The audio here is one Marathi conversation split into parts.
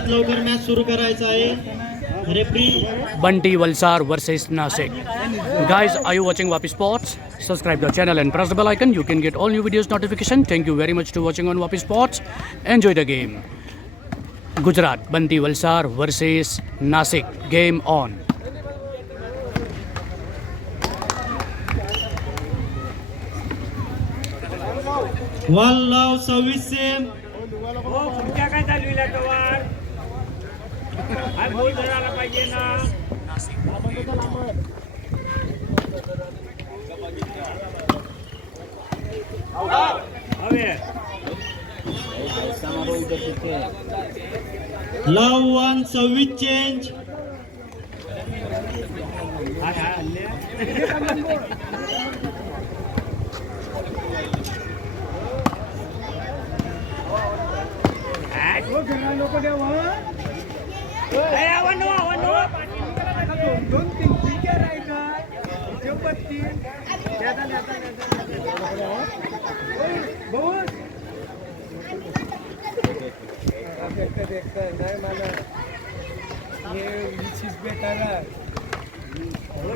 लवकर मॅच सुरू करायचा आहे. Referee Bunty Valsar versus Nasik. Guys, are you watching Wapi Sports? Subscribe to our channel and press the bell icon. You can get all new videos notification. Thank you very much to watching on Wapi Sports. Enjoy the game. Gujarat Bunty Valsar versus Nasik. Game on. वाल्लाव 26 same. हो तुमच्या काय चालू आहे तोवर आज गोल धरायला पाहिजे ना. हवे लव 1 26 चेंज.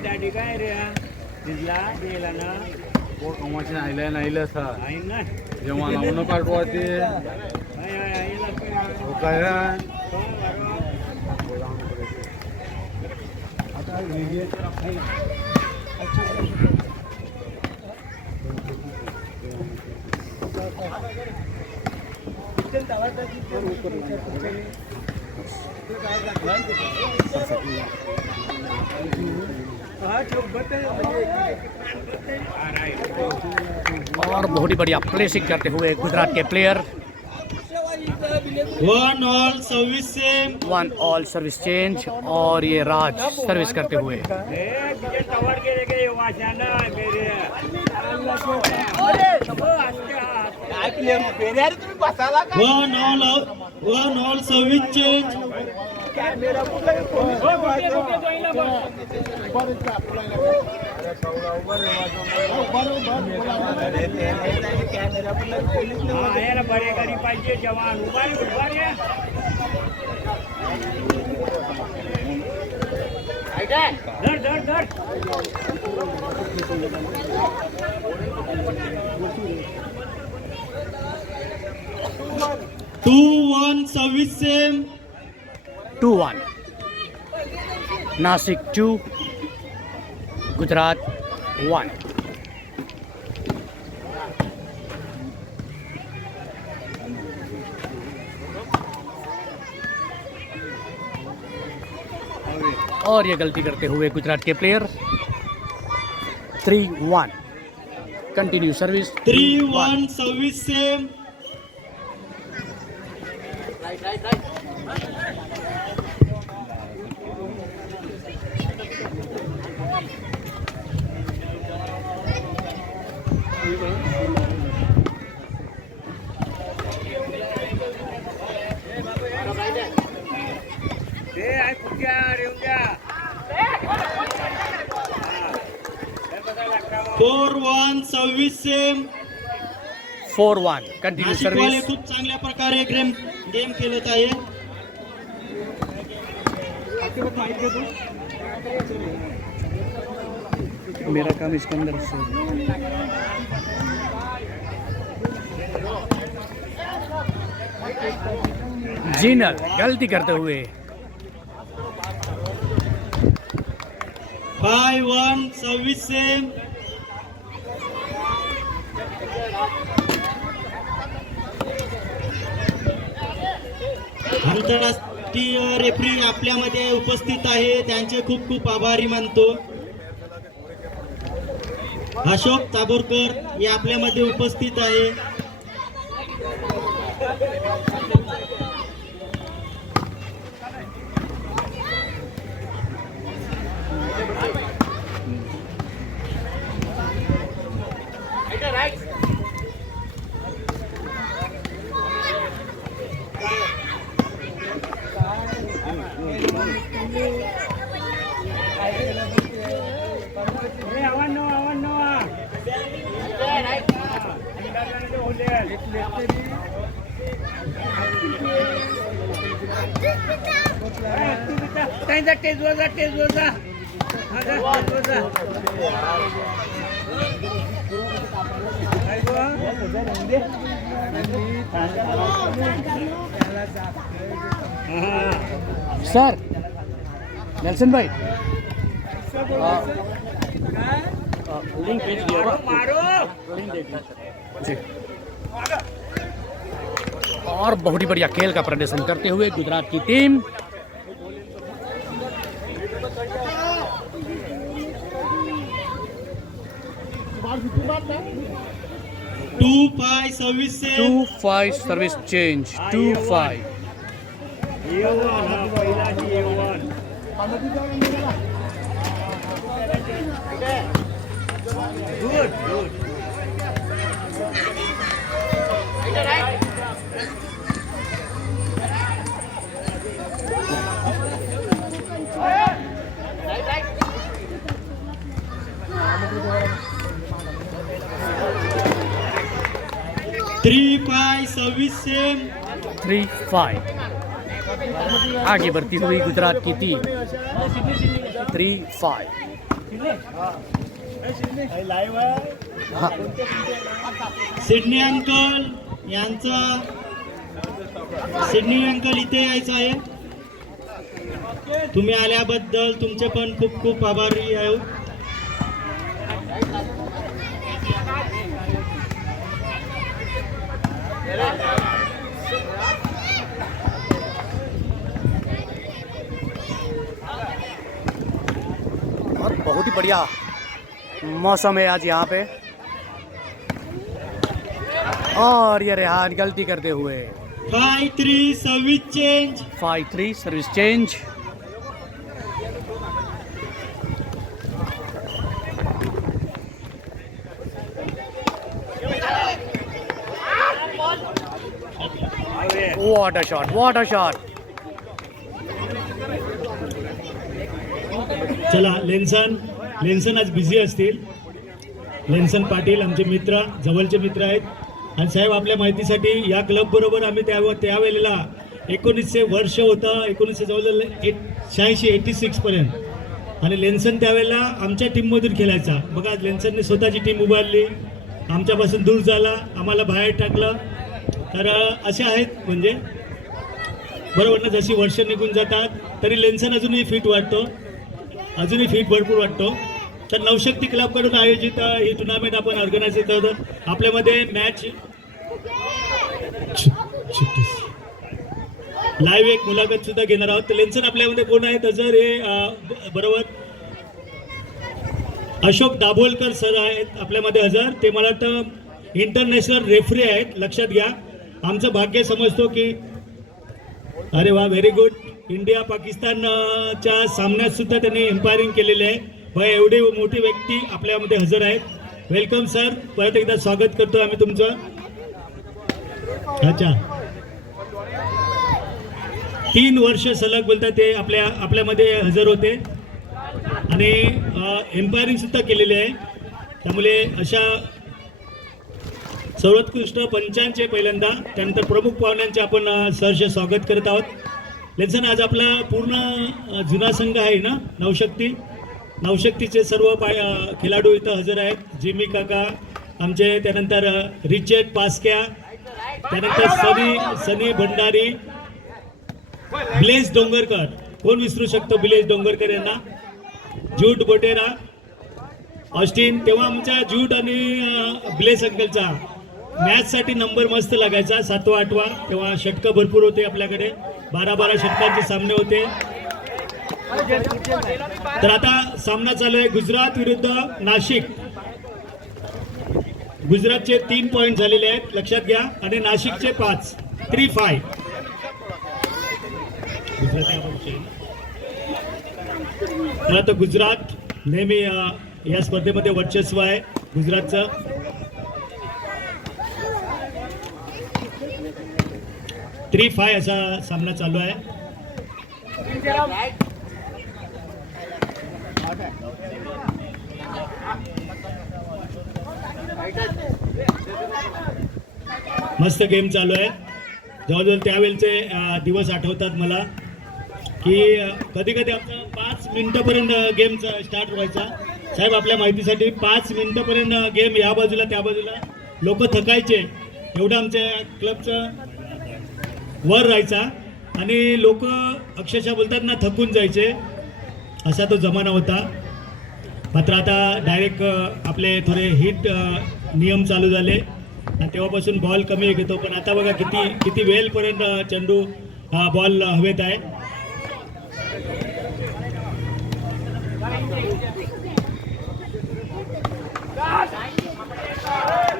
डॅडी काय रे तिथला गेला ना पोट कमाची आयला नाहीला सा आहे ना जेव्हा लावून काढवा ते हो काय और बहुत ही बढ़िया प्लेसिंग करते हुए गुजरात के player. 1 all 26 same. 1 all service change और ये राज सर्विस करते हुए. टवर के लेके वाशाना मेरे 1 ऑल 26 चेंज. याला बरे करी पाहिजे जवान उभारी उभारी धर धर धर 2-1 26 सेम. 2-1. Nasik 2, Gujarat 1. और ये गलती करते हुए गुजरात के प्लेयर. 3-1. Continue service. 3-1 26 सेम. ते आहे कुठ्या रेवड्या 4-1 26 सेम. 4-1. कंटिन्यू नाशिकवाले सर्विस. खूप चांगल्या प्रकारे गेम खेळत आहे. मेरा काम इसके अंदर से. जीनल गलती करते हुए. 5-1 26 सेम. आंतरराष्ट्रीय रेफरी आपल्यामध्ये उपस्थित आहे, त्यांचे खूप खूप आभारी मानतो. अशोक ताबोरकर हे आपल्यामध्ये उपस्थित आहे. आवाज त्यांचा टेजवर जा टेजवर जा सर नेल्सन भाई लिंक भेज दिया होगा। मारो लिंक देख लीजिए। जी और बहुत ही बढ़िया खेल का प्रदर्शन करते हुए गुजरात की team 2-5 service same 2-5 service change 2-5 येवन हा पहिला येवन good good three five service same 3-5 आगे बढ़ती हुई गुजरात की टीम 3-5 हाँ सिडनी अंकल यांचा सिडनी अंकल इथे यायचं आहे. तुम्ही आल्याबद्दल तुमचे पण खूप खूप आभारी आहे. और बहुत ही बढ़िया मौसम है आज यहाँ पे और ये रेहान गलती करते हुए 5-3 service change 5-3 service change What a shot! What a shot! चला लेन्सन आज बिझी असतील. लेन्सन पाटील आमचे मित्र जवळचे मित्र आहेत आणि साहेब आपल्या माहितीसाठी या क्लब बरोबर आम्ही त्यावेळेला 1900 वर्ष होतं 1900 जवळ 86 पर्यंत आणि लेन्सन त्यावेळेला आमच्या टीममधून खेळायचा. बघा लेन्सनने स्वतःची टीम उभारली आमच्यापासून दूर झाला आम्हाला बाहेर टाकलं. तर असे आहेत म्हणजे बरोबर ना जशी वर्ष निघून जातात तरी लेन्सन अजूनही फिट वाटतो अजूनही फिट भरपूर वाटतो. तर नवशक्ती क्लबकडून आयोजित ही टुर्नामेंट आपण ऑर्गनाईज केलं होतं. आपल्यामध्ये मॅच लाईव्ह एक मुलाखत सुद्धा घेणार आहोत. तर लेन्सन आपल्यामध्ये कोण आहे तर हे बरोबर अशोक दाभोलकर सर आहेत आपल्यामध्ये हजर. ते मला वाटतं इंटरनॅशनल रेफरी आहेत. लक्षात घ्या आमचं भाग्य समजतो की अरे वा व्हेरी गुड. इंडिया पाकिस्तानच्या सामन्यात सुद्धा त्यांनी एम्पायरिंग केलेले आहे. भाई एवढी मोठी व्यक्ती आपल्यामध्ये हजर आहेत. Welcome sir. परत एकदा स्वागत करतो आम्ही तुमचं. अच्छा 3 वर्ष सलग बोलतात ते आपल्यामध्ये हजर होते आणि एम्पायरिंग सुद्धा केलेले आहे. त्यामुळे अशा सर्वोत्कृष्ट पंचांचे पहिल्यांदा त्यानंतर प्रमुख पाहुण्यांचे आपण सहर्ष स्वागत करत आहोत. लेन्सन आज आपला पूर्ण जुना संघ आहे ना नवशक्तीचे सर्व खेळाडू इथं हजर आहेत. जिमी काका आमचे त्यानंतर रिचर्ड पास्क्या त्यानंतर सनी भंडारी ब्लेस डोंगरकर कोण विसरू शकतो ब्लेस डोंगरकर यांना. जूट बोटेरा ऑस्टिन तेव्हा आमच्या जूट आणि ब्लेस अंकलचा मॅचसाठी नंबर मस्त लागायचा 7वा 8वा. तेव्हा षटकं भरपूर होते आपल्याकडे 12-12 षटकांचे सामने होते. तर आता सामना चालू आहे गुजरात विरुद्ध नाशिक. गुजरातचे 3 पॉईंट झालेले आहेत लक्षात घ्या आणि नाशिकचे 5. 3-5 मला तर गुजरात नेहमी या स्पर्धेमध्ये वर्चस्व आहे गुजरातचं. थ्री 5 असा सामना चालू आहे. मस्त गेम चालू आहे. जवळजवळ त्यावेळेचे दिवस आठवतात मला. की कधी कधी आमचा 5 मिनिटापर्यंत गेम स्टार्ट व्हायचा. साहेब आपल्या माहितीसाठी 5 मिनिटापर्यंत गेम या बाजूला त्या बाजूला लोक थकायचे, एवढं आमच्या क्लबचं वर राहायचा आणि लोक अक्षरशः बोलतात ना थकून जायचे, असा तो जमाना होता. मात्र आता डायरेक्ट आपले थोडे हिट नियम चालू झाले आणि तेव्हापासून बॉल कमी घेतो. पण आता बघा किती वेलपर्यंत चेंडू बॉल हवेत आहे.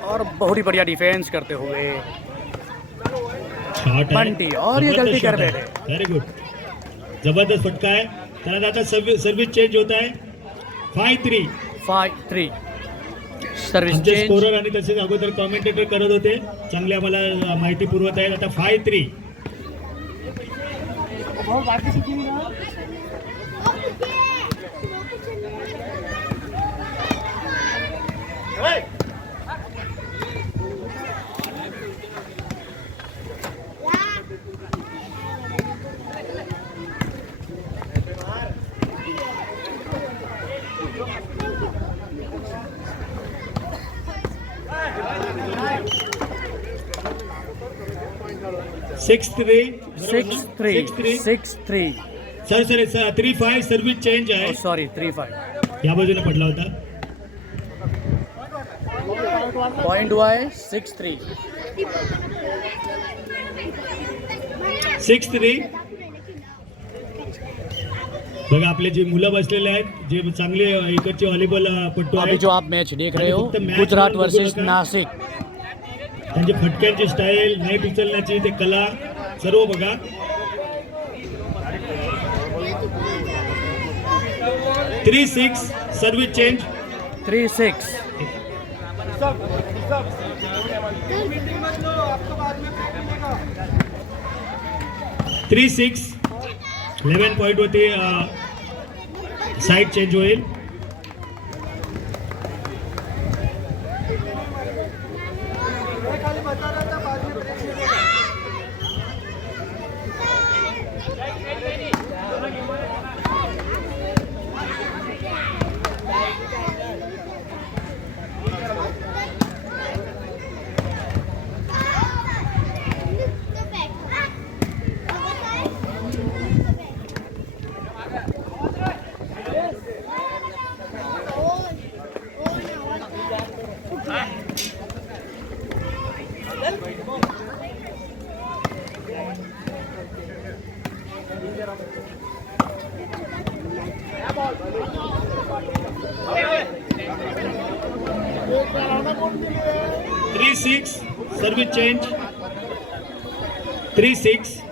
और बहुत ही बढ़िया डिफेंस करते हुए शॉट बंटी, और ये गलती कर रहे थे. व्हेरी गुड, जबरदस्त फटका आहे. त्यानंतर आता सर्व्हिस चेंज होत आहे. 5-3 5-3 सर्व्हिस आमचे चेंज. स्कोरर आणि तसेच अगोदर कॉमेंटेटर करत होते, चांगले आम्हाला माहिती पुरवत आहेत. आता 5-3 6-3 6-3 सर 3-5 सर्व्हिस चेंज आहे. सॉरी 3-5 या बाजूने पडला होता. पॉइंट हुआ है 6-3. 6-3 बघा आपले जे मुलं बसलेले आहेत, जे चांगले इकडचे व्हॉलीबॉल पट्टू अभी आहेत, जो आप मैच देख रहे हो फक्त match गुजरात वर वर्सेस बघू नका. नासिक. त्यांची फटक्यांची स्टाईल, नेट उचलण्याची ते कला सर्व बघा. Three six service change. 3-6 3-6 11 point होती. साईड चेंज होईल. Three six service change. 3-6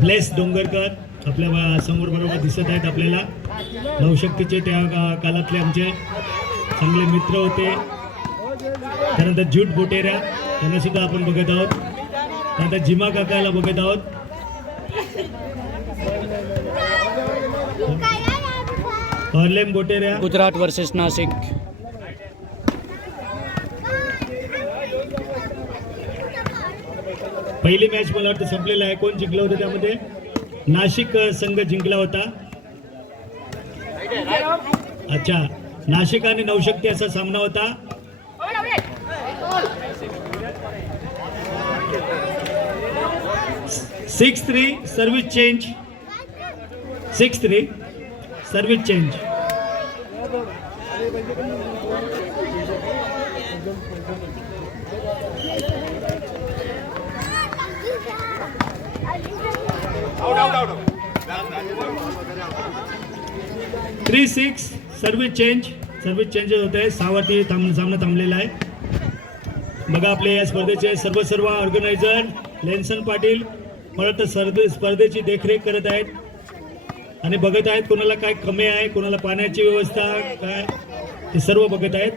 ब्लेस डोंगरकर आपल्या समोर बरोबर दिसत आहेत आपल्याला. नवशक्तीचे त्या काळातले आमचे चांगले मित्र होते. त्यानंतर ज्यूट बोटेऱ्या त्यांना सुद्धा आपण बघत आहोत. त्यानंतर जिमा काकाला बघत आहोत. हॉर्लेम बोटेऱ्या. गुजरात वर्सेस नासिक. पहिली मॅच मला वाटतं संपलेला आहे. कोण जिंकलं होतं त्यामध्ये? नाशिक संघ जिंकला होता. अच्छा, नाशिक आणि नवशक्ती असा सामना होता. 6-3 service change. 6-3 service change. Three six service change होत आहे. 6 वरती सामना थांबलेला आहे. बघा आपले या स्पर्धेचे सर्व ऑर्गनायझर लेन्सन पाटील मला तर स्पर्धेची देखरेख करत आहेत आणि बघत आहेत कोणाला काय कमी आहे, कोणाला पाण्याची व्यवस्था काय ते सर्व बघत आहेत.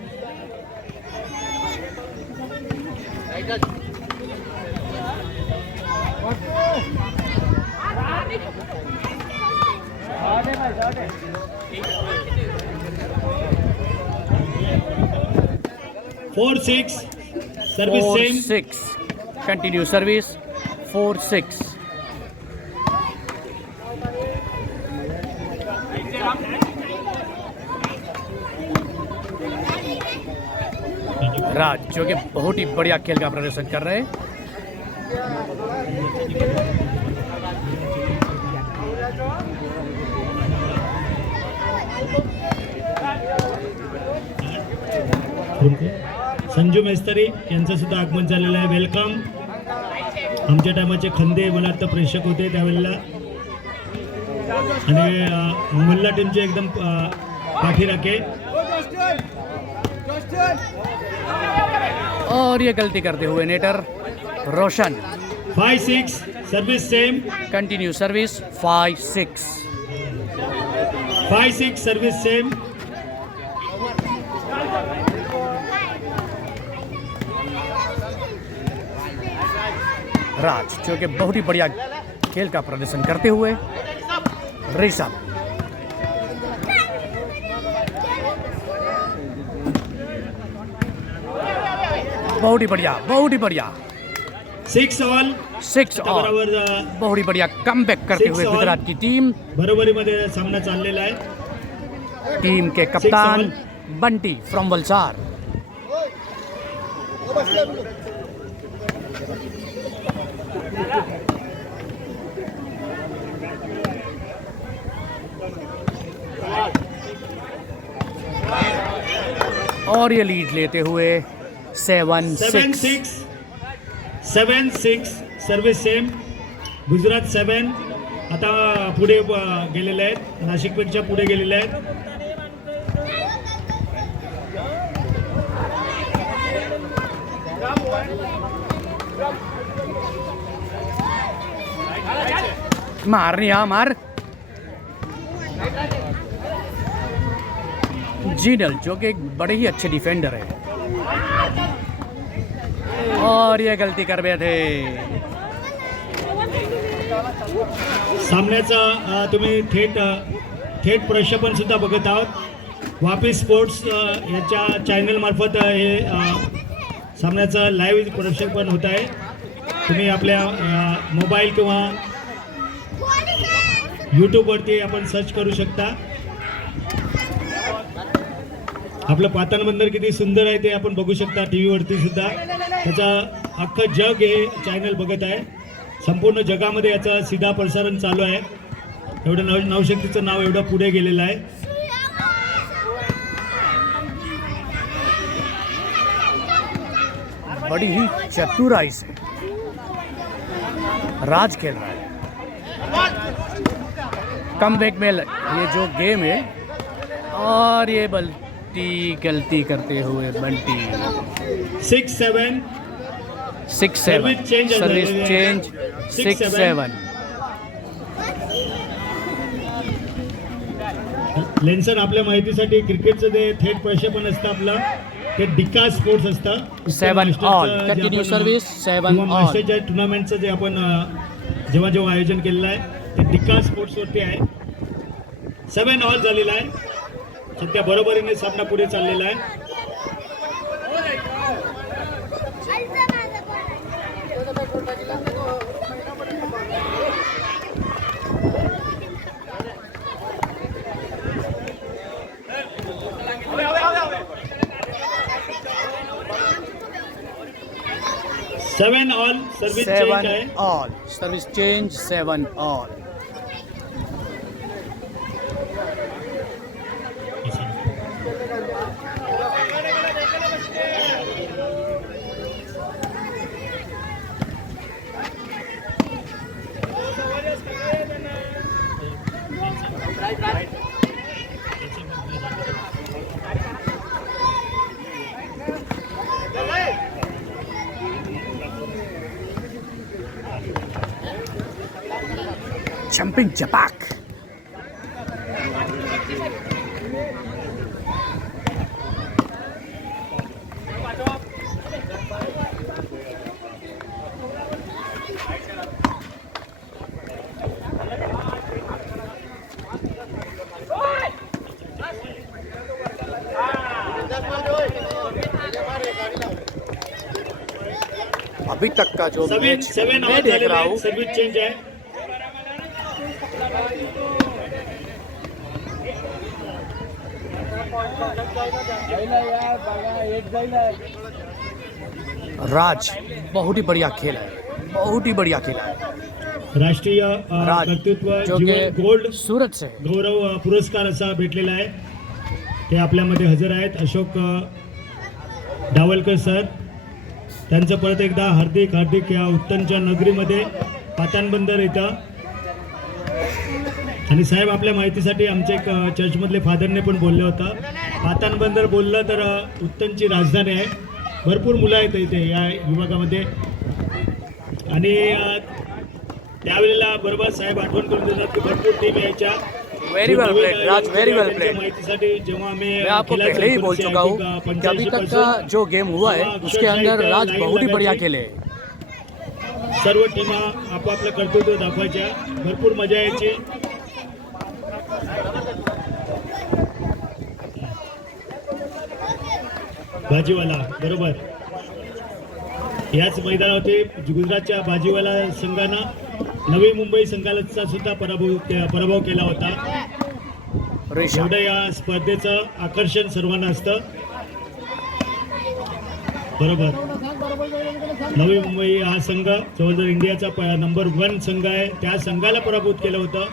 4-6 सर्व्हिस सेम. 4-6. Continue service. 4-6. राज जो कि बहुत ही बढ़िया खेल का प्रदर्शन कर रहे हैं. संजू मेस्तरी यांचं सुद्धा आगमन झालेलं आहे. वेलकम. आमच्या टायमाचे खंदे मला वाटतं प्रेक्षक होते त्यावेळेला आणि मुल्ला टीमचे एकदम पाठीराखे. और ये गलती करते हुए नेटर Roshan. 5-6 service same. Continue service. 5-6. 5-6 service same. Raj जो कि बहुत ही बढ़िया खेल का प्रदर्शन करते हुए. ऋषभ. बहुत ही बढ़िया, बहुत ही बढ़िया. 6 ऑल. 6 और बरोबर बहुत ही बढ़िया कमबॅक करते 6 हुए all. गुजरात की टीम. बरोबरीमध्ये सामना चाललेला आहे. टीम के कप्तान बंटी फ्रॉम वलसाड. और ये लीड लेते हुए 7-6. 7-6 सर्व्हिस सेम. गुजरात 7 आता पुढे गेलेले आहेत. नाशिकपेक्षा पुढे गेलेले आहेत. मार रिया मार. जीनल जो कि एक बड़े ही अच्छे डिफेंडर है और ये गलती कर बैठे. सामन्याचा तुम्ही थेट प्रक्षेपण सुद्धा बघत आहोत. वापी स्पोर्ट्स याच्या चॅनल मार्फत हे सामन्याचं लाईव्ह प्रक्षेपण होत आहे. तुम्ही आपल्या मोबाईल किंवा यूट्यूबवरती आपण सर्च करू शकता. आपलं पातन बंदर किती सुंदर आहे ते आपण बघू शकता टी व्हीवरती सुद्धा. त्याचा अख्खं जग हे चॅनल बघत आहे. संपूर्ण जगामध्ये याचं सीधा प्रसारण चालू आहे. एवढं नवशक्तीचं नाव एवढं पुढे गेलेलं आहे. बड़ी ही चतुराई से राज खेल रहा है. कमबैक में ये जो गेम है और ये बल्टी गलती करते हुए बंटी. 6-7 6-7 service change. 6-7. लेन्सन आपल्या माहितीसाठी क्रिकेटचं जे थेट प्रक्षेपण असतं आपलं ते डिका स्पोर्ट्स असतं. 7 all. Continue service. 7 all. मास्टरच्या टुर्नामेंटचं जे आपण जेव्हा आयोजन केलेलं आहे ते डिका स्पोर्ट्सवरती आहे. 7 ऑल झालेला आहे. सध्या बरोबरीने सामना पुढे चाललेला आहे. सेवन ऑल सर्व्हिस चेंज 7 आहे. all. Service change. 7 all. Jumping Japak. अभी तक का जो मैच सेवन मैं आउट देख झालेले रहा आहेत, हूँ, सर्व्हिस चेंज आहे. राज बहुत ही बढ़िया खेल है, बहुत ही बढ़िया खेला है. राष्ट्रीय राज कर्तृत्व जो जीवन गोल्ड कि सूरत से है. गौरव पुरस्कार असा भेटलेला आहे. ते आपल्यामध्ये हजर आहेत. अशोक डावलकर सर, त्यांचं परत एकदा हार्दिक हार्दिक या उत्तनच्या नगरीमध्ये पातानबंदर इथं. आणि साहेब आपल्या माहितीसाठी आमचे एक चर्चमधले फादरने पण बोलले होतं, पातानबंदर बोललं तर उत्तनची राजधानी आहे. भरपूर मुलं आहेत इथे या विभागामध्ये. आणि त्यावेळेला बरोबर साहेब आठवण करून देतात की भरपूर टीम यायच्या. वेरी वेल प्लेड राज, वेरी वेल प्लेड. माहितीसाठी जेव्हा आम्ही मैं आपको पहले ही बोल चुका हूँ कि अभी तक का जो गेम हुआ है उसके अंदर राज बहुत ही बढ़िया खेले. सर्व टीमा आपापलं कर्तृत्व दाखवायच्या. भरपूर मजा यायची. भाजीवाला बरोबर याच मैदानावरती गुजरातच्या भाजीवाला संघानं नवी मुंबई संघाचा सुद्धा पराभव केला होता. ऋषभ एवढं या स्पर्धेचं आकर्षण सर्वांना असतं. बरोबर नवी मुंबई हा संघ जवळजवळ इंडियाचा नंबर 1 संघ आहे. त्या संघाला पराभूत केलं होतं.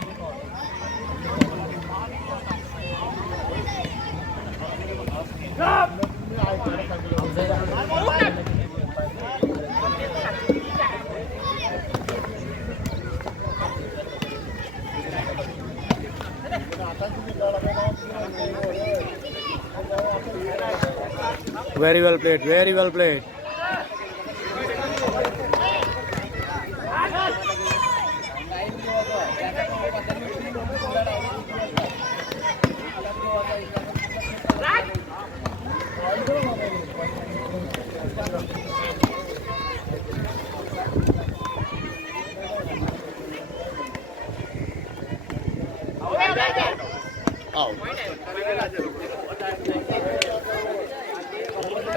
वेरी वेल प्लेड, वेरी वेल प्लेड.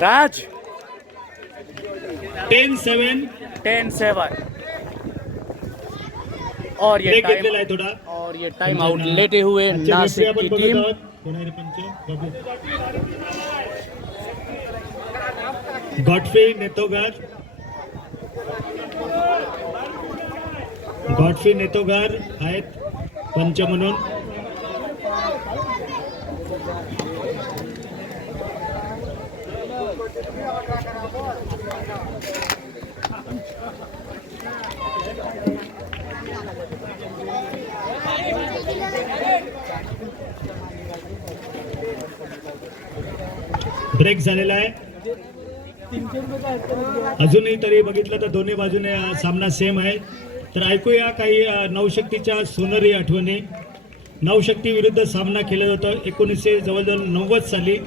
राज 10-7 10-7 और ये ब्रेक टाइम घेतलेला आहे थोडा. और ये टाइम आउट लेते हुए आजचे नासिक रेफरी की आपण टीम. बघत आहोत. कोण आहे रे पंच? बाबू. गॉडफ्री नेतोगार आहेत पंच म्हणून. ब्रेक झालेला आहे. अजूनही तरी बघितलं तर दोन्ही बाजूने सामना सेम आहे. तर ऐकूया काही नवशक्तीच्या सोनेरी आठवणी. नवशक्ती विरुद्ध सामना केला जातो 1990 साली.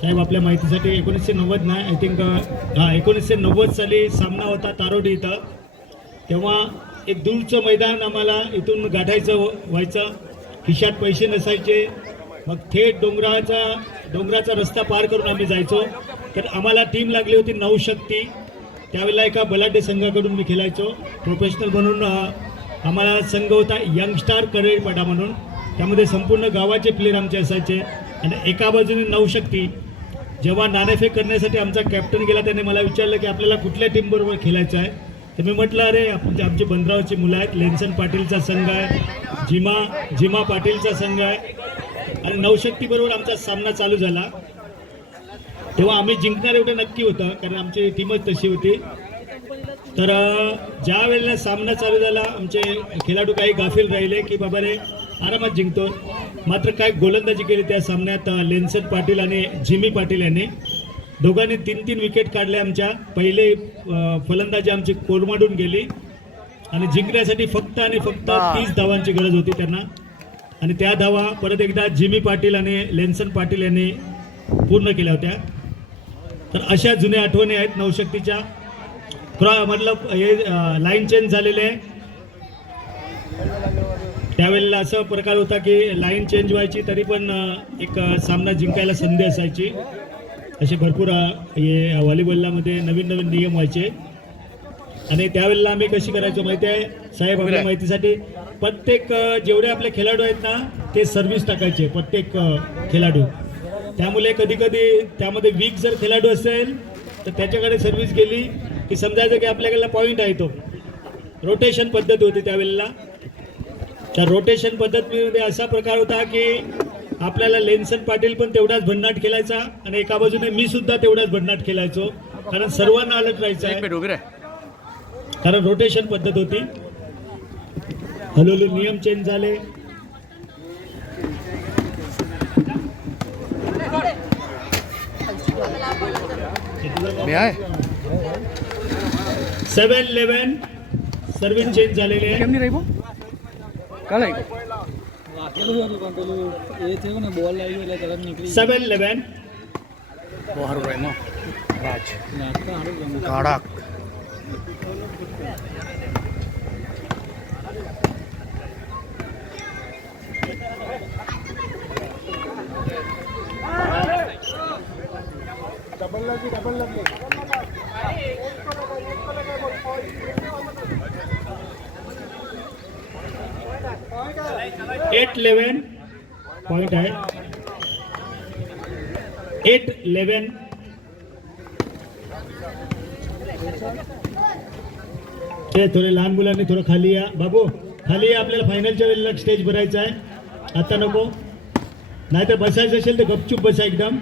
साहेब आपल्या माहितीसाठी 1990 नाही, आय थिंक 1990 साली सामना होता तारोडी इथं. तेव्हा एक दूरचं मैदान आम्हाला इथून गाठायचं व्हायचं. खिशात पैसे नसायचे. मग थेट डोंगराचा रस्ता पार करून आम्ही जायचो. तर आम्हाला टीम लागली होती नवशक्ती. त्यावेळेला एका बलाढ्य संघाकडून मी खेळायचो प्रोफेशनल म्हणून. आम्हाला संघ होता यंगस्टार करेपटा म्हणून. त्यामध्ये संपूर्ण गावाचे प्लेयर आमचे असायचे. आणि एका बाजूने नवशक्ती. जेव्हा नाणेफेक करण्यासाठी आमचा कॅप्टन गेला त्याने मला विचारलं की आपल्याला कुठल्या टीमबरोबर खेळायचं आहे. तर मी म्हटलं अरे आमचे बंदरावची मुलं आहेत. लेन्सन पाटीलचा संघ आहे, जिमा पाटीलचा संघ आहे आणि नवशक्तीबरोबर आमचा सामना चालू झाला. तेव्हा आम्ही जिंकणार एवढं नक्की होतं कारण आमची टीमच तशी होती. तर ज्या वेळेला सामना चालू झाला आमचे खेळाडू काही गाफील राहिले की बाबा रे आरामात जिंकतो. मात्र काय गोलंदाजी केली त्या सामन्यात लेन्सन पाटील आणि जिमी पाटील यांनी. दोघांनी 3-3 विकेट काढले. आमच्या पहिले फलंदाजी आमची कोलमाडून गेली आणि जिंकण्यासाठी फक्त आणि फक्त 30 धावांची गरज होती त्यांना. आणि त्या धावा परत एकदा जिमी पाटील आणि लेन्सन पाटील यांनी पूर्ण केल्या होत्या. तर अशा जुन्या आठवणी आहेत नवशक्तीच्या. मतलब हे लाईन चेंज झालेले आहे. त्यावेळेला असा प्रकार होता की लाईन चेंज व्हायची तरी पण एक सामना जिंकायला संधी असायची. असे भरपूर हे व्हॉलीबॉलमध्ये नवीन नियम व्हायचे. आणि त्यावेळेला आम्ही कशी करायचो माहिती आहे साहेब, आपल्या माहितीसाठी प्रत्येक जेवढे आपले खेळाडू आहेत ना ते सर्व्हिस टाकायचे प्रत्येक खेळाडू. त्यामुळे कधी कधी त्यामध्ये वीक जर खेळाडू असेल तर त्याच्याकडे सर्व्हिस गेली की समजायचं की आपल्याकडला पॉईंट आहे तो. रोटेशन पद्धत होती त्यावेळेला. त्या रोटेशन पद्धतीमध्ये असा प्रकार होता की आपल्याला लेन्सन पाटील पण तेवढाच भन्नाट खेळायचा आणि एका बाजूने मी सुद्धा तेवढाच भन्नाट खेळायचो, कारण सर्वांना अलर्ट राहायचं आहे, उभी रे. कारण रोटेशन पद्धत होती. हळूहळू नियम चेंज झाले. मी आहे 7-11 सर्व्हिस चेंज झालेले आहे. કેમ નહીં રહ્યો કાલે 7-11 બહુ સારું રહ્યો એમાં રાજ કાળા 8-11 पॉइंट आहे. 8-11 ते थोडे लहान मुलांनी थोडं खाली या बाबू, खाली या. आपल्याला फायनलच्या वेळेला स्टेज भरायचा आहे, आता नको. नाहीतर बसायचं असेल तर गपचूप बसा एकदम.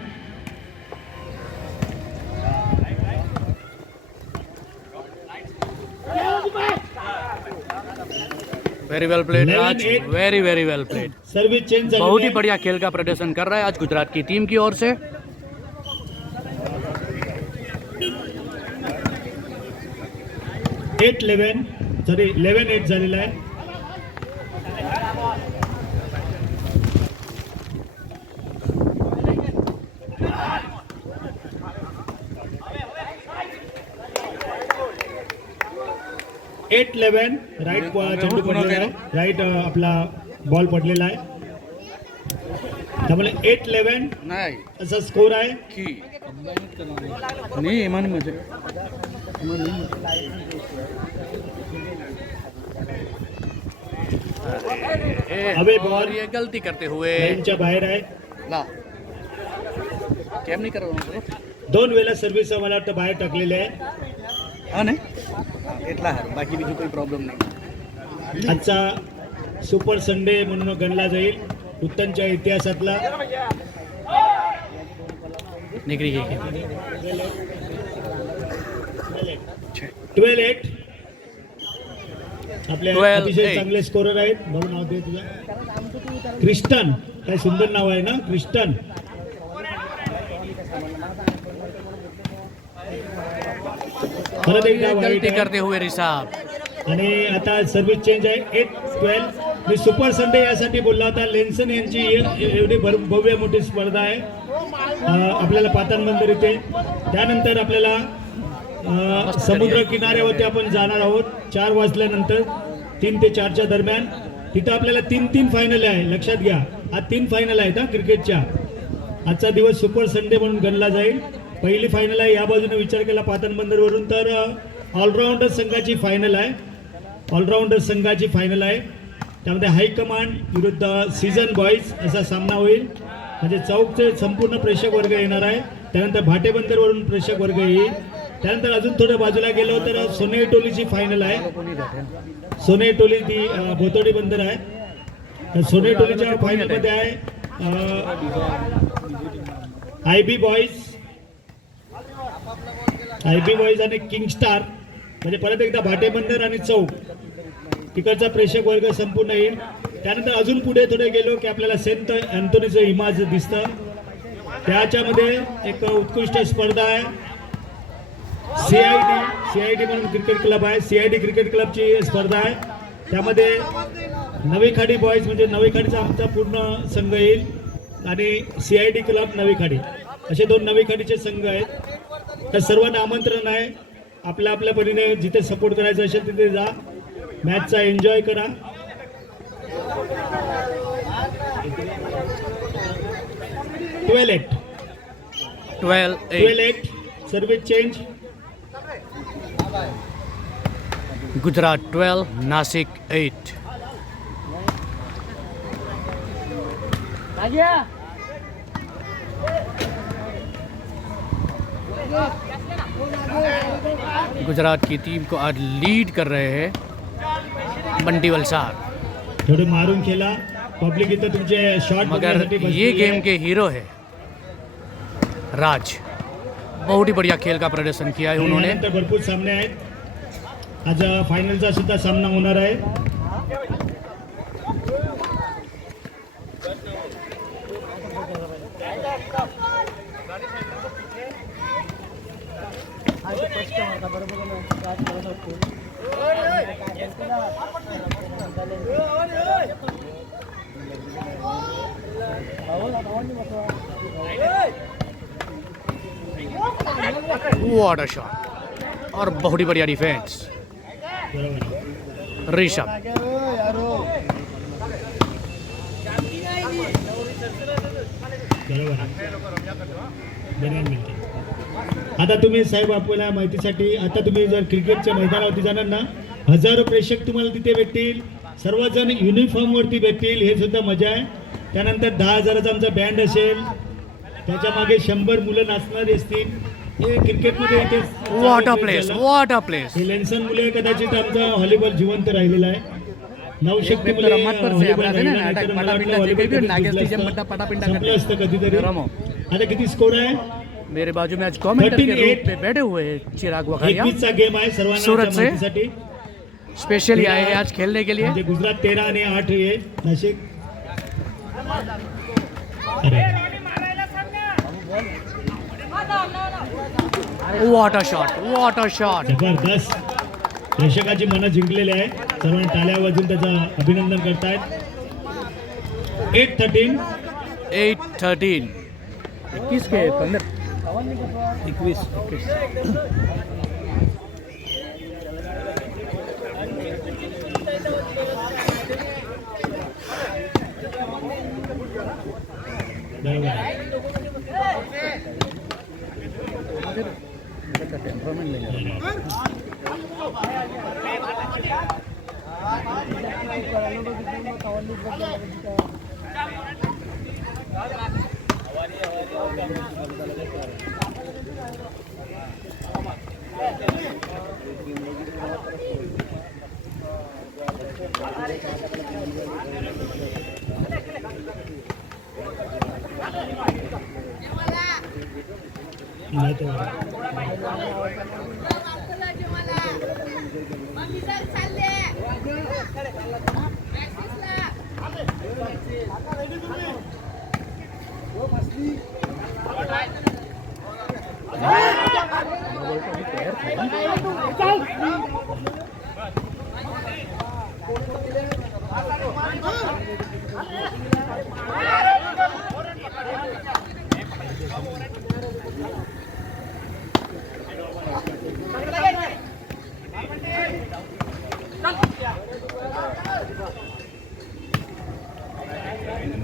वेरी वेल प्लेड राज, वेरी वेरी वेल प्लेड. सर्विस चेंज बहुत ही बढ़िया खेल का प्रदर्शन कर रहा है आज गुजरात की टीम की ओर से. 8-11 सॉरी 11-8 झालेला आहे. राईट चेंडू पडलेला आहे, राईट आपला बॉल पडलेला आहे. त्यामुळे 8-11 नाही असा स्कोर आहे. की नहीं एमान मुझे अबे बॉल और ये गलती करते हुए लाईनच्या बाहेर आहे. ला केम नहीं कर रहा हूँ 2 वेळा सर्व्हिस मला वाटतं बाहेर टाकलेले आहे. हाँ नहीं એટલા હારું, બાકી બીજું કોઈ પ્રોબ્લેમ નહીં. आजचा सुपर संडे म्हणून गणला जाईल उत्तनच्या इतिहासातला. निकली गई 12-8 आपले 12-8. अतिशय चांगले स्कोरर आहेत. भाऊ नाव दे तुझं. क्रिस्टन, काय सुंदर नाव आहे ना क्रिस्टन. परत एकदा गलती वाईट करते हुए रिसाब. आणि आता सर्व्हिस चेंज आहे. 8-12 मी सुपर संडे यासाठी बोलला होता. लेन्सन यांची एवढी भव्य मोठी स्पर्धा आहे आपल्याला पातानबंदर इथे. त्यानंतर आपल्याला समुद्र किनाऱ्यावरती आपण जाणार आहोत 4 वाजल्यानंतर 3 ते 4च्या दरम्यान. तिथं आपल्याला 3 फायनल आहे, लक्षात घ्या. आज 3 फायनल आहेत क्रिकेटच्या. आजचा दिवस सुपर संडे म्हणून गणला जाईल. पहिली फायनल आहे या बाजूने विचार केला पातानबंदरवरून तर ऑलराऊंडर संघाची फायनल आहे. ऑलराऊंडर संघाची फायनल आहे. त्यामध्ये हायकमांड विरुद्ध सीझन बॉईज असा सामना होईल. म्हणजे चौकचे संपूर्ण प्रेक्षक वर्ग येणार आहे. त्यानंतर भाटेबंदरवरून प्रेक्षक वर्ग येईल. त्यानंतर अजून थोडं बाजूला गेलो तर सोनेरी टोलीची फायनल आहे. सोनेरी टोली ती भोतोडी बंदर आहे. तर सोनेरी टोलीच्या फायनलमध्ये आहे IB बॉईज आणि किंग स्टार. म्हणजे परत एकदा भाटेबंदर आणि चौक तिकडचा प्रेक्षक वर्ग संपूर्ण येईल. त्यानंतर अजून पुढे थोडे गेलो की आपल्याला सेंट अँथोनीचं इमाज दिसतं. त्याच्यामध्ये एक उत्कृष्ट स्पर्धा आहे. CID म्हणून क्रिकेट क्लब आहे. CID क्रिकेट क्लबची स्पर्धा आहे. त्यामध्ये नवी खाडी बॉईज म्हणजे नवी खाडीचा आमचा पूर्ण संघ येईल आणि CID क्लब नवी खाडी असे 2 नवी खाडीचे संघ आहेत. तर सर्वांना आमंत्रण आहे. आपल्या आपल्या परीने जिथे सपोर्ट करायचं असेल तिथे जा, मॅचचा एन्जॉय करा. Twelve 12-8 service change. Gujarat 12, Nashik 8. Gujarat की टीम को आज लीड कर रहे हैं बंटी वलसाड. थोडे मारून खेळा. पब्लिक इथं तुमचे शॉट मगर ये गेम के हीरो है राज. बहुत ही बढ़िया खेल का प्रदर्शन किया है उन्होंने. भरपूर सामने आहेत. आज फायनलचा सुद्धा सामना होणार आहे. व्हाट अ शॉट और बहुत ही बढ़िया डिफेंस. ऋषभ आता तुम्ही साहेब आपल्याला माहितीसाठी आता तुम्ही जर क्रिकेटच्या मैदानावरती जाणार ना, हजारो प्रेक्षक तुम्हाला तिथे भेटतील. सर्वजण युनिफॉर्म वरती भेटतील. हे सुद्धा मजा आहे. त्यानंतर 10,000चा आमचा बँड असेल. त्याच्या मागे 100 मुलं नाचणारी असतील. हे क्रिकेटमध्ये इथे what a place. What a place. हे लेन्सन मुले कदाचित आमचा व्हॉलीबॉल जिवंत राहिलेला आहे. नवशक्ती मुले व्हॉलीबॉल संपलं असतं कधीतरी. आता किती स्कोर आहे? मेरे बाजू में आज कमेंटर के रूप में बैठे हुए हैं चिराग वखारिया. 21चा गेम आहे. सर्वांना सूरत से माहितीसाठी स्पेशली आए हैं आज खेलने के लिए. म्हणजे गुजरात 13 आणि 8 आहे Nashik. What a shot. What a shot. जबरदस्त. प्रेक्षकाची मनं जिंकलेली आहे. सर्वांनी टाळ्या वाजून त्याचं अभिनंदन करतायत. 8-13. 8-13. 21 के 21.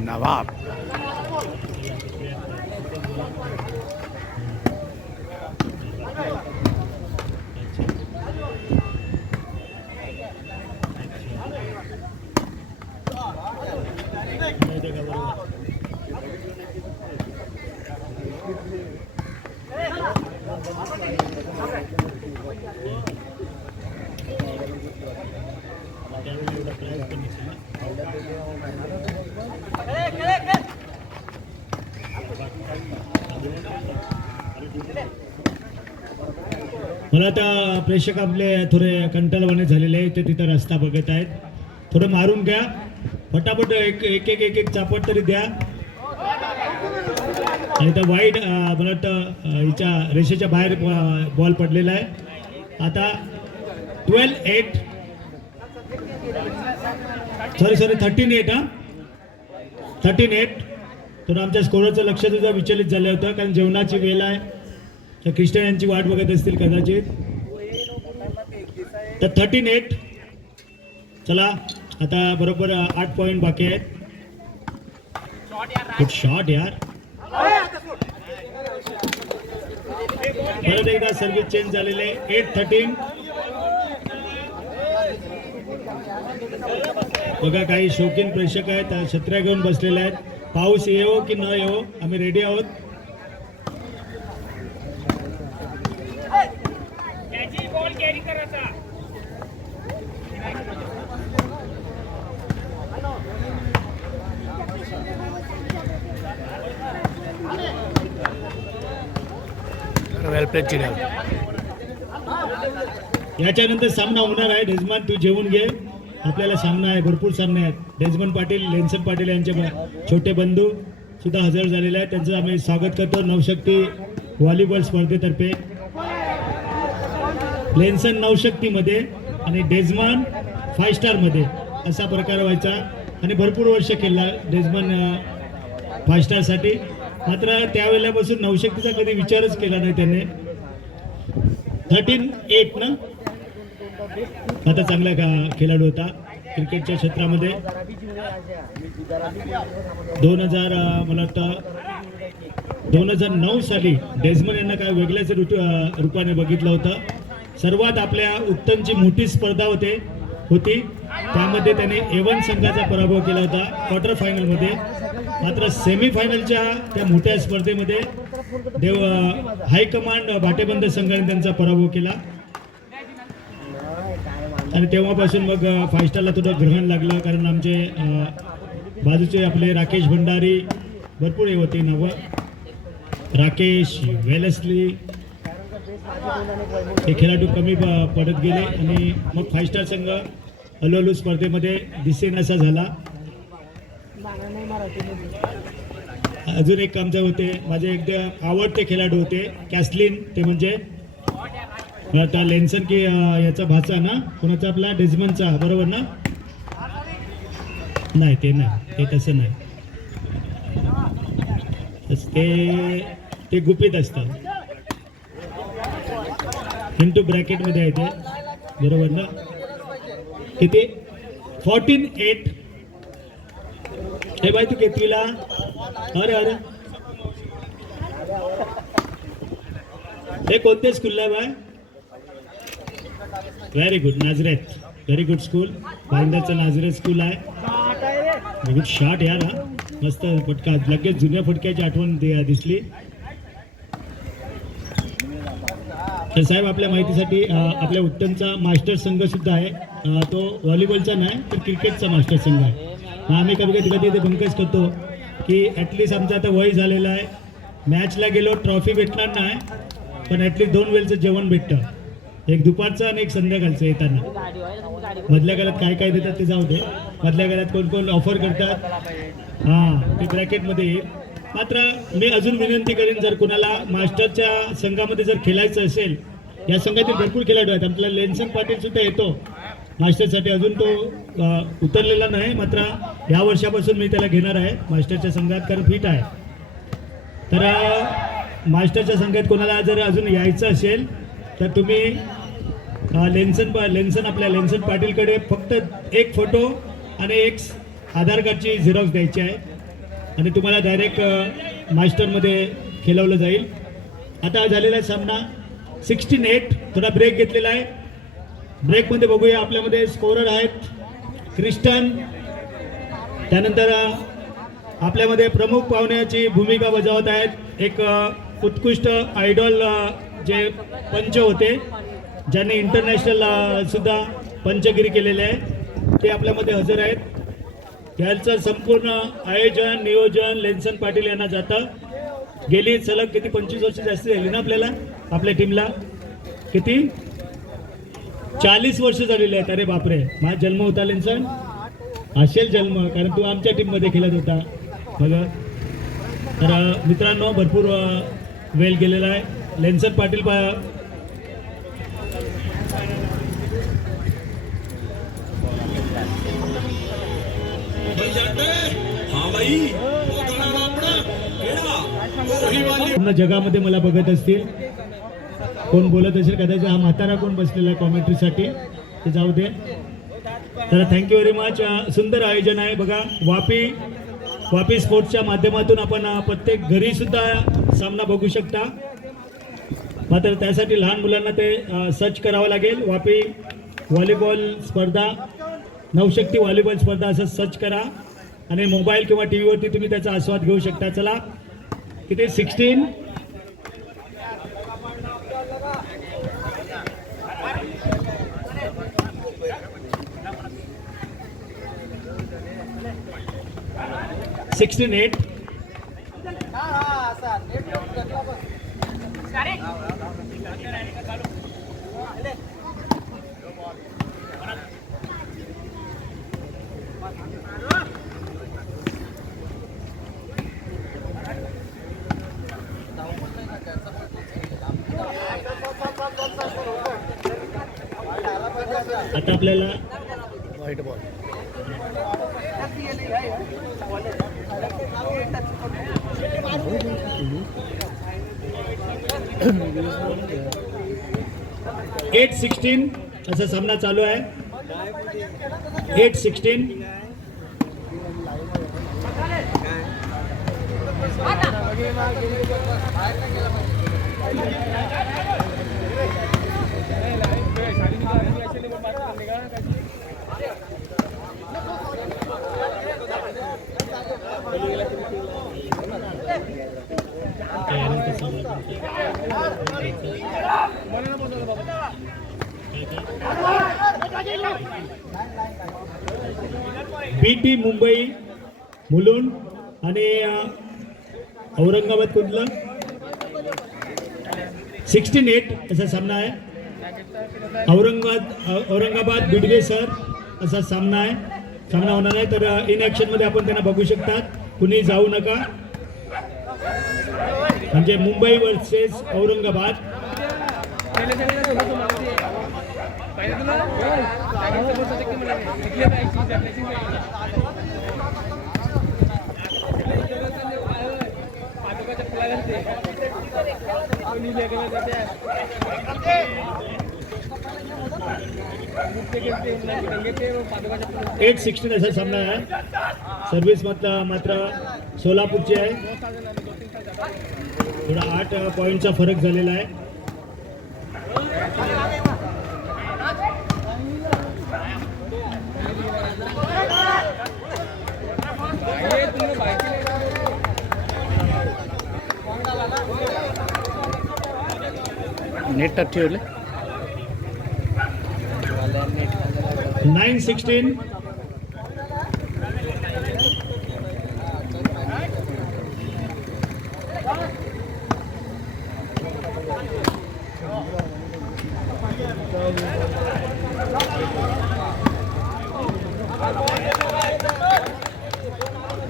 नवाब. मला आता प्रेक्षक आपले थोडे कंटाळवाणे झालेले आहेत. ते तिथं रस्ता बघत आहेत. थोडं मारून घ्या फटाफट. एक चापट तरी द्या. आणि त्या वाईड मला वाटतं हिच्या रेषेच्या बाहेर बॉल पडलेला आहे. आता 12-8 सॉरी 13-8. 13-8. थोडं आमच्या स्कोरचं लक्ष सुद्धा विचलित झालं होतं कारण जेवणाची वेळ आहे. तर क्रिस्टन यांची वाट बघत असतील कदाचित. तर 13-8. चला आता बरोबर 8 पॉईंट बाकी आहेत. गुड शॉट यार. परत एकदा सर्व्हिस चेंज झालेले. 8-13. बघा काही शौकीन प्रेक्षक आहेत, छत्र्या घेऊन बसलेले आहेत. पाऊस येवो की न येवो आम्ही रेडी आहोत. त्याची बॉल कॅरी करायचा. वेल प्लेड चिडल. याच्यानंतर सामना होणार आहे. डेजमान तू जेवून घे, आपल्याला सामना आहे, भरपूर सामने आहेत. डेजमन पाटील, लेन्सन पाटील यांचे छोटे बंधू सुद्धा हजर झालेले आहेत. त्यांचं आम्ही स्वागत करतो नवशक्ती व्हॉलीबॉल स्पर्धेतर्फे. लेन्सन नवशक्तीमध्ये आणि डेजमान 5 स्टारमध्ये असा प्रकार व्हायचा आणि भरपूर वर्ष केला डेजमान 5 स्टारसाठी. मात्र त्यावेळेपासून नवशक्तीचा कधी विचारच केला नाही त्याने. 13-8 ना, आता चांगला खेळाडू होता क्रिकेटच्या क्षेत्रामध्ये. 2000 मला वाटतं 2009 साली डेजमन यांना काय वेगळ्याच रूपाने बघितलं होतं. सर्वात आपल्या उत्तमची मोठी स्पर्धा होती त्यामध्ये त्याने A1 संघाचा पराभव केला होता क्वार्टर फायनलमध्ये. मात्र सेमीफायनलच्या त्या मोठ्या स्पर्धेमध्ये हायकमांड भाटेबंद संघाने त्यांचा पराभव केला आणि तेव्हापासून मग 5 स्टारला थोडं ग्रहण लागलं. कारण आमचे बाजूचे आपले राकेश भंडारी भरपूर हे होते नावं, राकेश, वेलस्ली हे खेळाडू कमी पडत गेले आणि मग 5 स्टार संघ हळूहळू स्पर्धेमध्ये दिसेनासा झाला. अजून एक आमचे होते, माझे एकदम आवडते खेळाडू होते कॅस्लिन, ते म्हणजे आता लेन्सन की याचा भाचा ना, कोणाचा आपला डेजमनचा, बरोबर ना? नाही ते नाही, ते तसं नाही, ते गुपित असतात. इंटू ब्रॅकेटमध्ये आहे ते, बरोबर ना? किती? 14-8. हे बाई तू कितवीला? अरे अरे, हे कोणत्या स्कूलला बाय? Very good, Nazareth, very good school. भाईंदरचं नाझरेथ स्कूल आहे. गुड शॉट यार, हा मस्त फटका, लगेच जुन्या फटक्याची आठवण दिसली. तर साहेब आपल्या माहितीसाठी आपल्या उत्तमचा मास्टर संघ सुद्धा आहे. तो व्हॉलीबॉलचा नाही तर क्रिकेटचा मास्टर संघ आहे. आम्ही कधी ते भंकस करतो की ॲटलिस्ट आमचं आता वय झालेलं आहे, मॅचला गेलो ट्रॉफी भेटणार नाही पण ॲटलिस्ट 2 वेळचं जेवण भेटतं, एक दुपारचं आणि एक संध्याकाळचं येताना. मधल्या काळात काय काय देतात ते जाऊ दे, मधल्या काळात कोण कोण ऑफर करतात हां ते ब्रॅकेटमध्ये येईल. मात्र मी अजून विनंती करेन, जर कोणाला मास्टरच्या संघामध्ये जर खेळायचं असेल, या संघातील भरपूर खेळाडू आहेत. आपला लेन्सन पाटील सुद्धा येतो मास्टरसाठी, अजून तो उतरलेला नाही, मात्र या वर्षापासून मी त्याला घेणार आहे मास्टरच्या संघात, कारण फिट आहे. तर मास्टरच्या संघात कोणाला जर अजून यायचं असेल तर तुम्ही लेन्सन आपल्या लेन्सन पाटीलकडे फक्त एक फोटो आणि एक आधार कार्डची झेरॉक्स द्यायची आहे आणि तुम्हाला डायरेक्ट मास्टरमध्ये खेळवलं जाईल. आता झालेला आहे सामना 16-8. थोडा ब्रेक घेतलेला आहे. ब्रेकमध्ये बघूया आपल्यामध्ये स्कोरर आहेत क्रिस्टन, त्यानंतर आपल्यामध्ये प्रमुख पाहुण्याची भूमिका बजावत आहेत एक उत्कृष्ट आयडॉल जे पंच होते, ज्यांनी इंटरनॅशनल सुद्धा पंचगिरी केलेले आहे, ते आपल्यामध्ये हजर आहेत. याचं संपूर्ण आयोजन नियोजन लेन्सन पाटील यांना जातं. गेली सलग किती 25 वर्ष जास्त झाली ना आपल्याला, आपल्या टीमला किती 40 वर्ष झालेली आहेत. अरे बापरे, माझा जन्म होता लेन्सन, असेल जन्म, कारण तू आमच्या टीममध्ये खेळत होता बघा. तर मित्रांनो भरपूर वेळ गेलेला आहे. लेन्सन पाटील पूर्ण जगामध्ये मला बघत असतील, कोण बोलत असेल कदाचित हा म्हातारा कोण बसलेला कॉमेंट्रीसाठी, ते जाऊ दे. तर थँक्यू व्हेरी मच. सुंदर आयोजन आहे बघा. वापी स्पोर्ट्सच्या माध्यमातून आपण प्रत्येक घरी सुद्धा सामना बघू शकता, मात्र त्यासाठी लहान मुलांना ते सर्च करावं लागेल. वापी व्हॉलीबॉल स्पर्धा नवशक्ती व्हॉलीबॉल स्पर्धा असं सर्च करा आणि मोबाईल किंवा टी व्हीवरती तुम्ही त्याचा आस्वाद घेऊ शकता. चला किती 16 16-8. आता आपल्याला व्हाईट बॉल. 8-16 असा सामना चालू आहे. 8-16. बीटी मुंबई मुलुंड आणि औरंगाबाद कुठलं 16-8 असा सामना आहे. औरंगाबाद बिडवे सर असा सामना आहे. सामना होणार आहे तर इन ॲक्शन मध्ये आपण त्यांना बघू शकतात. कुणी जाऊ नका. म्हणजे मुंबई वर्सेस औरंगाबाद. एट 16 असा सामना आहे. सर्व्हिस मात्र सोलापूरची आहे. थोडा 8 पॉईंटचा फरक झालेला आहे. नेट टच ठेवले. 9-16.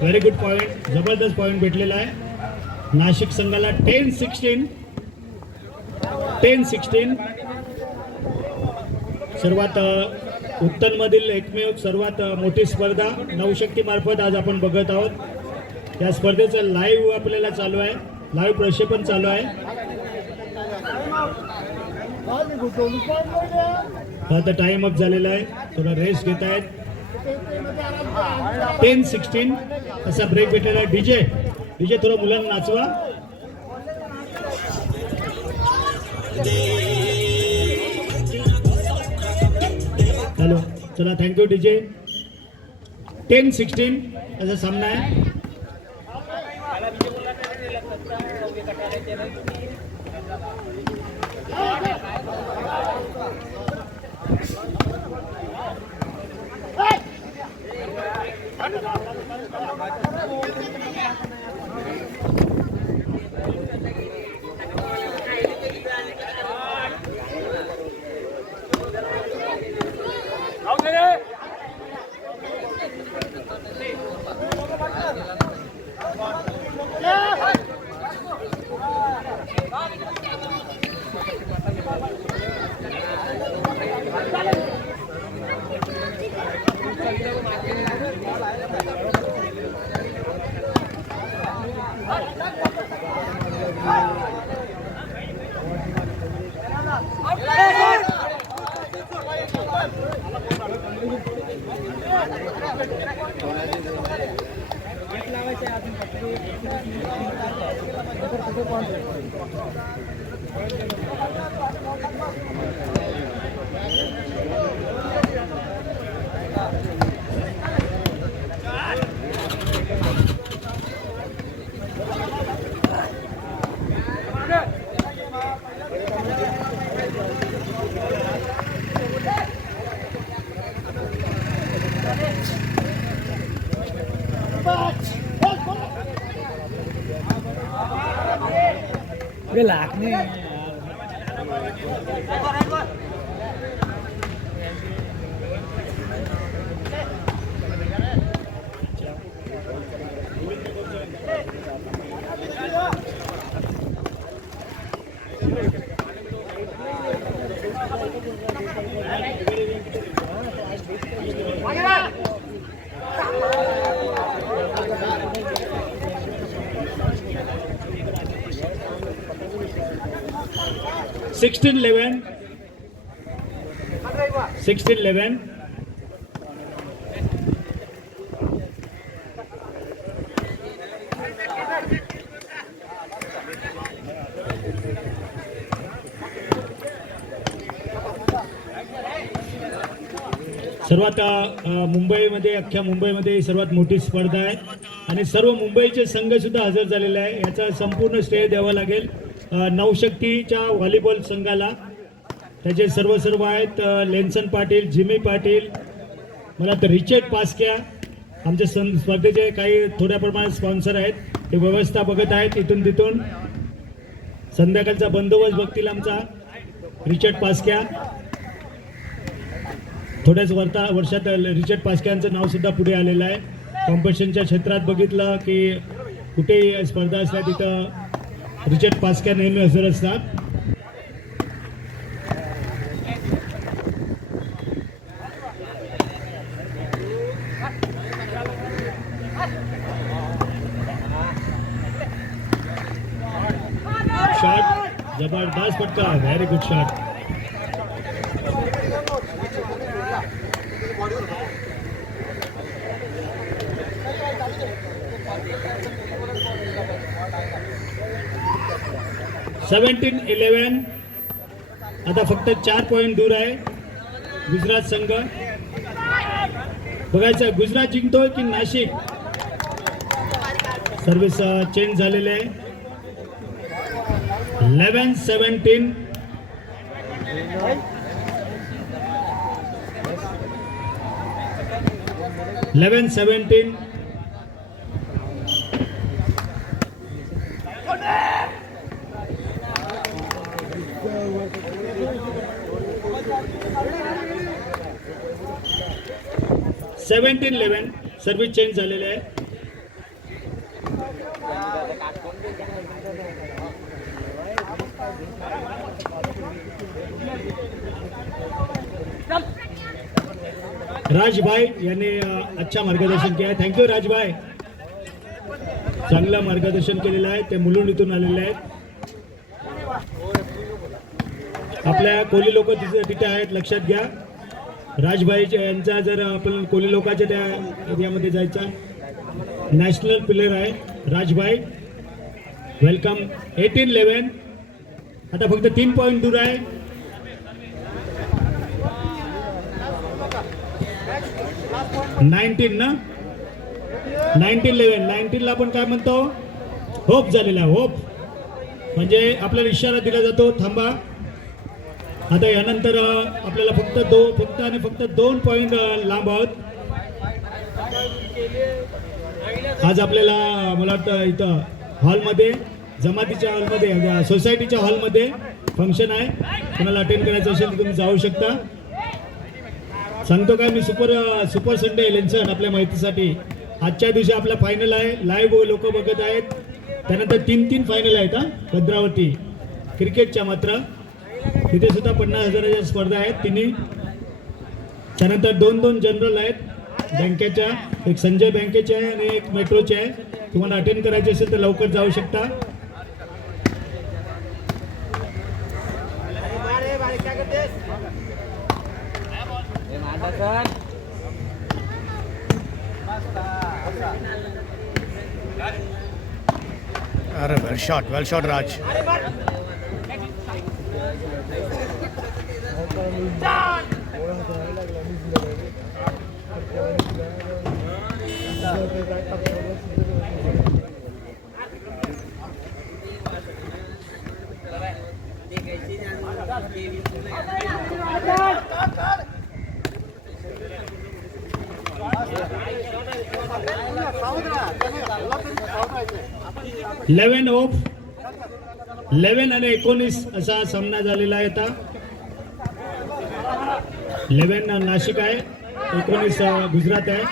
Very good point. जबरदस्त पॉइंट भेटलेला आहे नाशिक संघाला. 10-16. सर्वात उत्तरमधील एकमेव सर्वात मोठी स्पर्धा नवशक्ती मार्फत आज आपण बघत आहोत. या स्पर्धेचं लाईव्ह आपल्याला चालू आहे. लाईव्ह प्रक्षेपण चालू आहे. आता टाइम अप झालेला आहे. थोडा रेस्ट घेत आहेत. 10-16 असा ब्रेक भेटलेला आहे. डीजे थोडं मुलांना नाचवा. हॅलो चला थँक्यू डीजे. 10-16 असा सामना आहे. 16-11. 16-11. सर्वात मुंबईमध्ये अख्ख्या मुंबईमध्ये सर्वात मोठी स्पर्धा आहे आणि सर्व मुंबईचे संघ सुद्धा हजर झालेले आहे. याचा संपूर्ण श्रेय द्यावं लागेल नवशक्तीच्या व्हॉलीबॉल संघाला. त्याचे सर्व आहेत लेन्सन पाटील, जिमी पाटील, मला तर रिचर्ड पास्क्या, आमच्या स्पर्धेचे काही थोड्या प्रमाणात स्पॉन्सर आहेत. ते व्यवस्था बघत आहेत इथून तिथून. संध्याकाळचा बंदोबस्त बघतील आमचा रिचर्ड पास्क्या. थोड्याच वर्षात रिचर्ड पास्क्यांचं नाव सुद्धा पुढे आलेलं आहे. कॉम्पिटिशनच्या क्षेत्रात बघितलं की कुठेही स्पर्धा असल्या तिथं रिचर्ड पास्क्या नेहमी हजर असतात. शॉट जबरदस्त फटका, व्हेरी गुड शॉट. सेवन्टीन 11. आता फक्त 4 पॉईंट दूर आहे गुजरात संघ. बघायचं गुजरात जिंकतोय की नाशिक. सर्व्हिस चेंज झालेले आहे. 11-17. सर्व्हिस चेंज झालेले आहे. राजभाई यांनी अच्छा मार्गदर्शन केलं. थँक्यू राजभाई, चांगलं मार्गदर्शन केलेलं आहे. ते मुलुंड इथून आलेले आहेत. आपल्या कोली लोक तिथे आहेत, लक्षात घ्या. राजभाई यांचा जर आपण कोली लोकांच्या त्या एरियामध्ये जायचा नॅशनल प्लेयर आहे राजभाई. वेलकम. 18-11. आता फक्त 3 पॉईंट दूर आहे. ना 19-11 आपण काय म्हणतो, होप झालेला. होप म्हणजे आपल्याला इशारा दिला जातो थांबा. आता यानंतर आपल्याला फक्त 2 पॉईंट लांब आहोत. आज आपल्याला मला वाटतं इथं हॉलमध्ये, जमातीच्या हॉलमध्ये, सोसायटीच्या हॉलमध्ये फंक्शन आहे. कोणाला अटेंड करायचं असेल तर तुम्ही जाऊ शकता. सांगतो काय मी, सुपर संडे लेन्सन आपल्या माहितीसाठी. आजच्या दिवशी आपला फायनल आहे. लाईव्ह लोक बघत आहेत. त्यानंतर 3 फायनल आहेत भद्रावती क्रिकेटच्या. मात्र तिथे सुद्धा 50,000च्या स्पर्धा आहेत तिन्ही. त्यानंतर 2 जनरल आहेत बँकेच्या. एक संजय बँकेचे आहे आणि एक मेट्रोचे आहे. तुम्हाला अटेंड करायचे असेल तर लवकर जाऊ शकता. अरे वेल शॉट राज. 11 ऑफ 11 आणि 19 असा सामना झालेला आहे आता. 11 नाशिक आहे, 19 गुजरात आहे.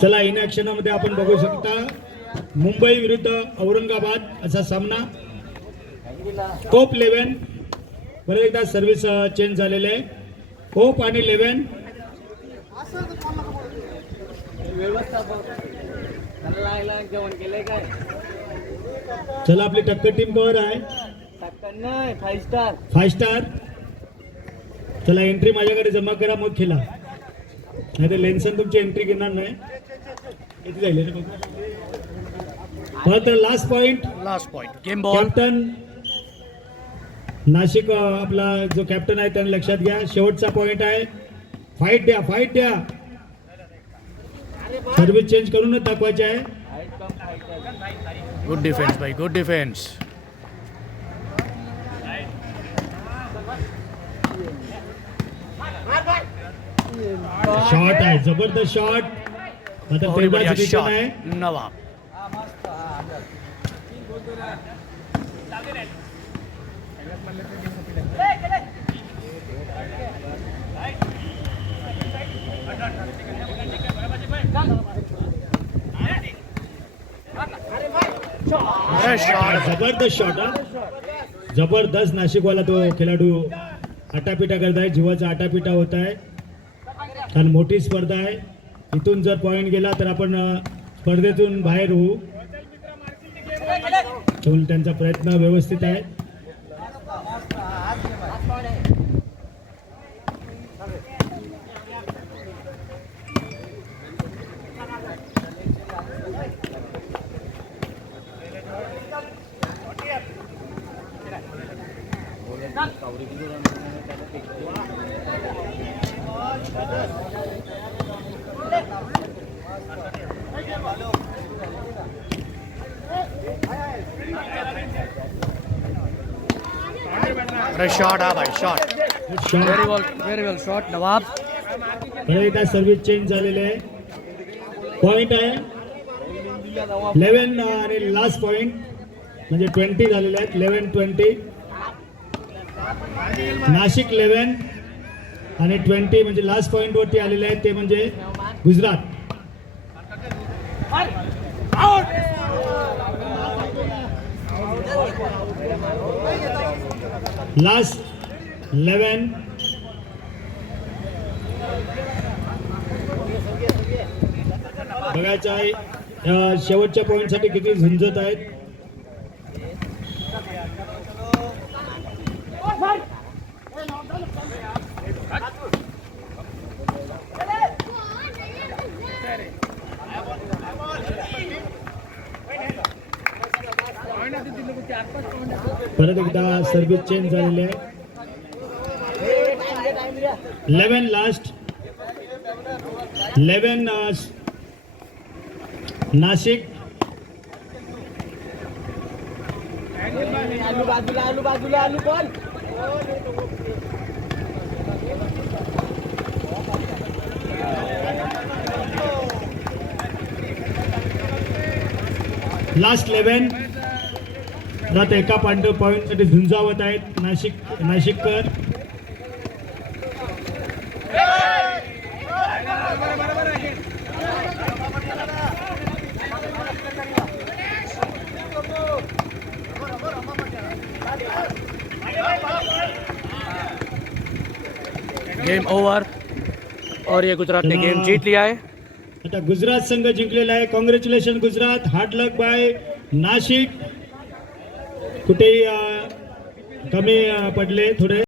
चला इन ॲक्शनमध्ये आपण बघू शकता मुंबई विरुद्ध औरंगाबाद असा सामना. कोप 11 परत एकदा सर्व्हिस चेंज झालेले आहे. कोप आणि 11 चला आपली टक्कर टीम कवर आहे. 5 स्टार. चला एंट्री माझ्याकडे जमा करा मग खेळा, नाही तर लेन्सन तुमची एंट्री घेणार नाही. किती जाईल परत last point. Game ball. Captain Nashik आपला जो कॅप्टन आहे त्याने लक्षात घ्या, शेवटचा पॉइंट आहे. फाईट द्या. सर्व्हिस चेंज करूनच दाखवायचे आहे. गुड डिफेन्स भाई, गुड डिफेन्स. शॉट आहे, जबरदस्त शॉट. आता बहुत ही बढ़िया रिटर्न शॉट आहे. नवाब. जबरदस्त शॉट हा, जबरदस्त. नाशिकवाला तो खेळाडू आटापिटा करत आहे, जीवाचा आटापिटा होत आहे. कारण मोठी स्पर्धा आहे, इथून जर पॉइंट गेला तर आपण स्पर्धेतून बाहेर होऊ. त्यांचा प्रयत्न व्यवस्थित आहे. शॉट हा भाई, शॉट. व्हेरी वेल शॉट नवाब. एकदा सर्व्हिस चेंज झालेले आहे. पॉइंट आहे 11 आणि लास्ट पॉइंट म्हणजे 20 झालेले आहेत. 11-20. नाशिक 11 आणि 20 म्हणजे लास्ट पॉइंट वरती आलेले आहेत, ते म्हणजे गुजरात. लास्ट 11. बघायचं आहे शेवटच्या पॉइंट साठी किती झुंजत आहेत. परत एकदा सर्व्हिस चेंज झालेले आहे. 11 लास्ट. 11 नाशिक. लास्ट 11. आता एका पॉइंट साठी झुंजावत आहेत नाशिककर. गेम ओवर और ये गुजरात ने गेम जीत लिया है. आता गुजरात संघ जिंकलेला आहे. कॉंग्रॅच्युलेशन गुजरात. हार्ड लक बाय नाशिक. कुठेही कमी पडले थोडे.